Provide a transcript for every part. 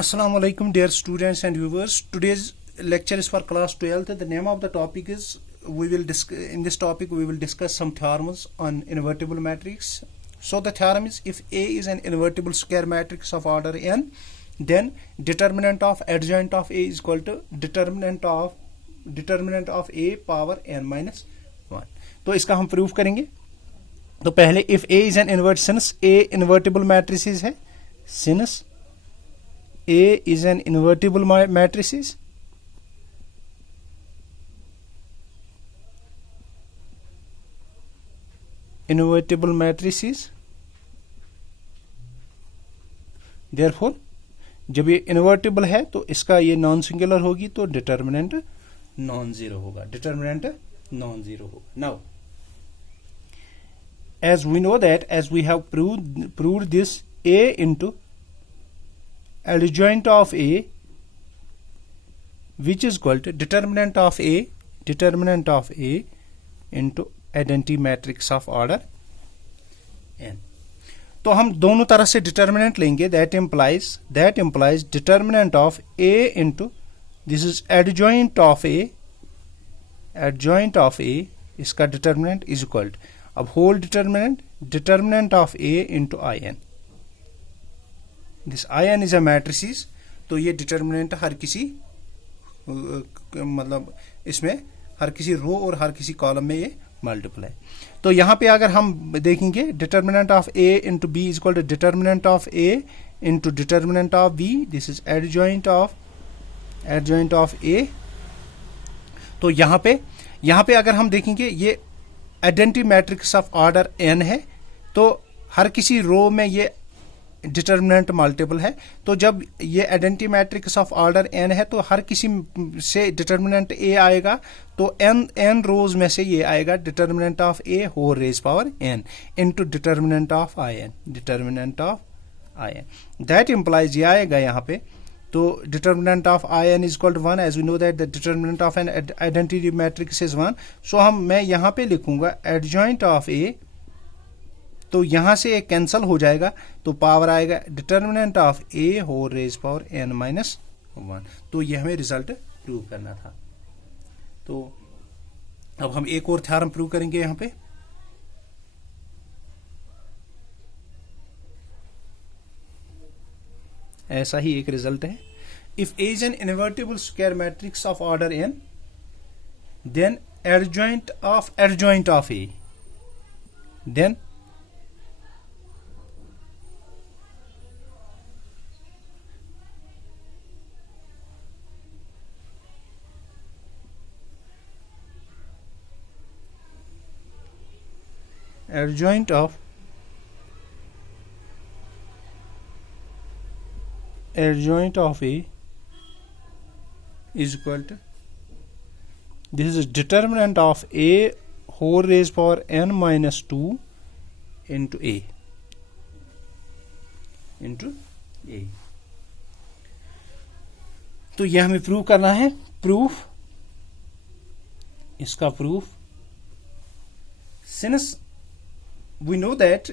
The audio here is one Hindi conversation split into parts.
Assalamu alaikum dear students and viewers. Today's lecture is for class 12th. The name of the topic is in this topic we will discuss some theorems on invertible matrix. So the theorem is, if A is an invertible square matrix of order n, then determinant of adjoint of A is equal to determinant of A power n minus 1. तो इसका हम प्रूफ करेंगे. तो पहले if A is an invert, since A invertible matrices है, since A is an invertible matrices, therefore जब ये इन्वर्टिबल है तो इसका ये नॉन सिंगुलर होगी तो डिटर्मिनेंट नॉन जीरो होगा. Now as we know that, as we have proved this, A into adjoint of A, which is equal to determinant of A into identity matrix of order n. तो हम दोनों तरह से डिटर्मिनेंट लेंगे. that implies determinant of A into, this is adjoint of A, इसका डिटर्मिनेंट is equal to, अब whole determinant of A into In. This In is a matrices, तो ये डिटर्मिनेंट हर किसी मतलब इसमें हर किसी रो और हर किसी कॉलम में ये मल्टीपल है. तो यहाँ पे अगर हम देखेंगे determinant of A into B is equal to determinant of A into determinant of B, this is adjoint of A. तो यहाँ पे अगर हम देखेंगे ये identity matrix of order n है, तो हर किसी रो में ये डिटर्मिनेंट मल्टीपल है. तो जब ये identity matrix of order n है तो हर किसी से डिटर्मिनेंट A आएगा, तो n रोज में से ये आएगा determinant of A whole raise power n into determinant of In. That implies ये आएगा यहाँ पे. तो determinant of In is equal to 1. As we know that the determinant of an identity matrix is 1. So मैं यहाँ पे लिखूंगा एडजॉइंट ऑफ A, तो यहां से एक कैंसल हो जाएगा तो पावर आएगा determinant of A whole raise power n minus 1. तो यह हमें रिजल्ट प्रूव करना था. तो अब हम एक और थ्योरम प्रूव करेंगे. यहां पे ऐसा ही एक रिजल्ट है. If A is an invertible square matrix of order n, then adjoint of A, then adjoint of A is equal to, this is determinant of A whole raised power n minus 2 into A. तो यह हमें प्रूव करना है. इसका proof, since we know that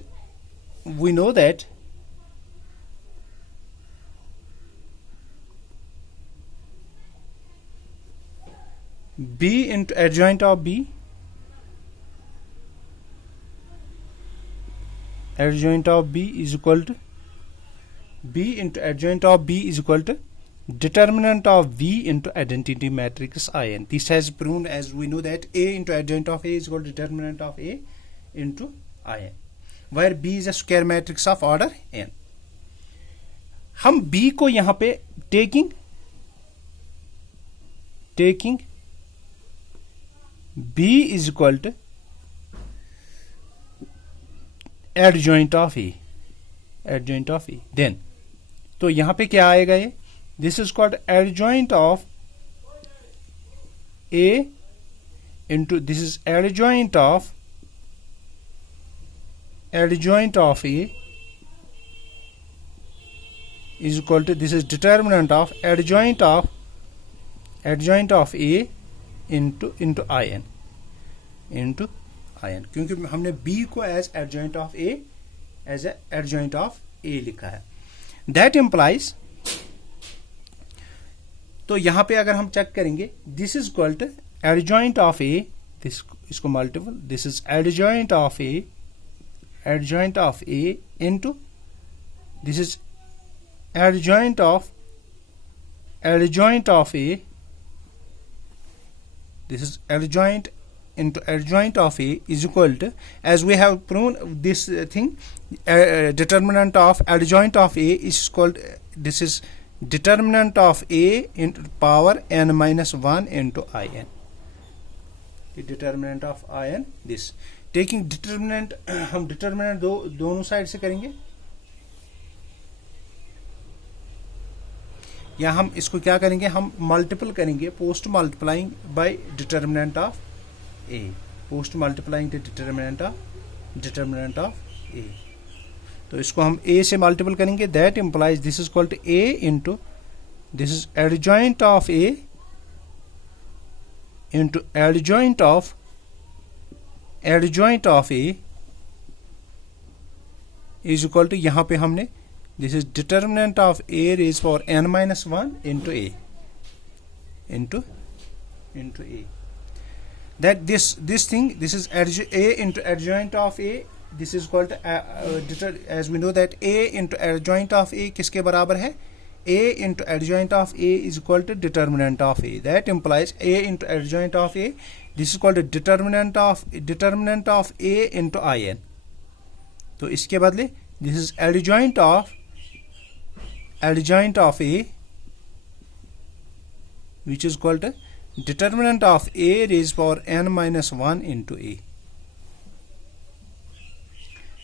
B into adjoint of B is equal to, B into adjoint of B is equal to determinant of B into identity matrix In. This has proven, as we know that A into adjoint of A is equal to determinant of A into In, where B is a square matrix of order n. हम B को यहां पे taking B is equal to adjoint of A, then तो यहां पे क्या आएगा ये, this is called adjoint of A into, this is adjoint of A is equal to, this is determinant of adjoint of A into In, क्योंकि हमने B को एज adjoint of A लिखा है. That implies तो यहाँ पे अगर हम चेक करेंगे, this is equal to adjoint of A, इसको multiple, this is adjoint of A into this is adjoint of A, this is adjoint into adjoint of A is equal to, as we have proven this thing, determinant of adjoint of A is called, this is determinant of A into power n minus 1 into in, the determinant of in, this taking determinant, हम determinant दोनों साइड से करेंगे, या हम इसको क्या करेंगे, हम मल्टीपल करेंगे, post multiplying by determinant of A, post multiplying the determinant of A. तो इसको हम ए से मल्टीपल करेंगे, that implies this is equal to A into this is adjoint of A into adjoint of A is equal to, यहां पे हमने this is determinant of a raised power n minus 1 into a into a, that this thing, this is a into adjoint of a, this is called as we know that a into adjoint of a किसके बराबर है, a into adjoint of a is equal to determinant of a, that implies a into adjoint of a, this is called determinant of a into in। तो इसके बदले this is adjoint of a which is called determinant of a raised power n minus 1 into a।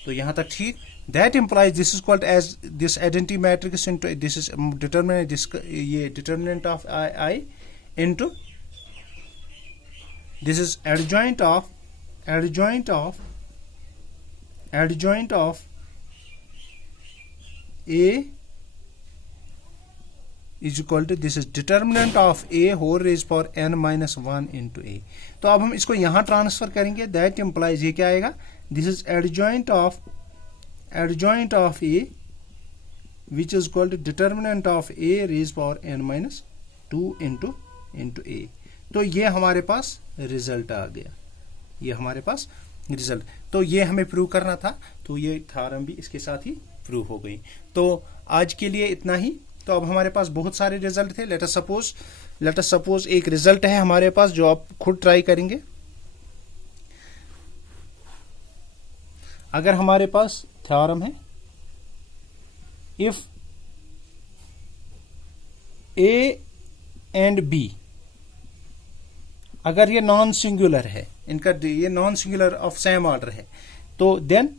तो यहां तक ठीक, that implies this is called as this identity matrix into this is determinant, this ये determinant of I into this is adjoint of a is equal to this is determinant of a whole raised power n minus 1 into a। तो अब हम इसको यहां ट्रांसफर करेंगे, दैट इंप्लाइज ये क्या आएगा, this is adjoint of a which is equal to determinant of a raised power n minus 2 into a। तो ये हमारे पास रिजल्ट आ गया, ये हमारे पास रिजल्ट, तो ये हमें प्रूव करना था, तो ये थ्योरम भी इसके साथ ही प्रूव हो गई। तो आज के लिए इतना ही। तो अब हमारे पास बहुत सारे रिजल्ट थे, लेट अस सपोज एक रिजल्ट है हमारे पास जो आप खुद ट्राई करेंगे। अगर हमारे पास थ्योरम है, इफ ए एंड बी, अगर ये नॉन सिंगुलर है, इनका ये non singular of same order है, तो then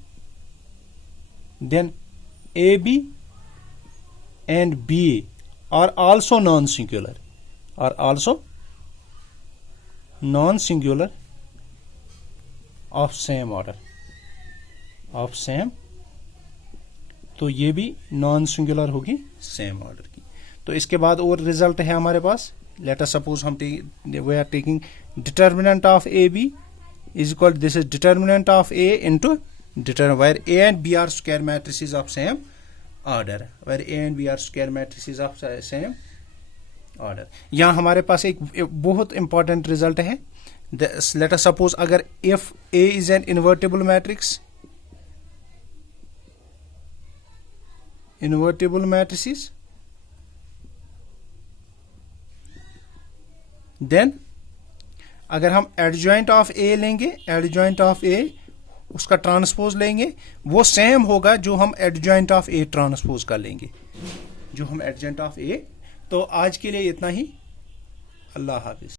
A B and B are also non-singular of same order, तो ये भी नॉन सिंगुलर होगी सेम ऑर्डर की। तो इसके बाद और रिजल्ट है हमारे पास, लेट अस सपोज हम we are taking determinant of A B is equal, this is determinant of A into where A and B are square matrices of same order, where A and B are square matrices of same order। यहाँ हमारे पास एक बहुत इंपॉर्टेंट रिजल्ट है, लेट अस सपोज अगर if A is an invertible matrices, then अगर हम एडजॉइंट ऑफ A लेंगे, एडजॉइंट ऑफ A उसका ट्रांसपोज लेंगे, वो सेम होगा जो हम एडजॉइंट ऑफ ए ट्रांसपोज कर लेंगे, जो हम एडजॉइंट ऑफ ए। तो आज के लिए इतना ही, अल्लाह हाफिज।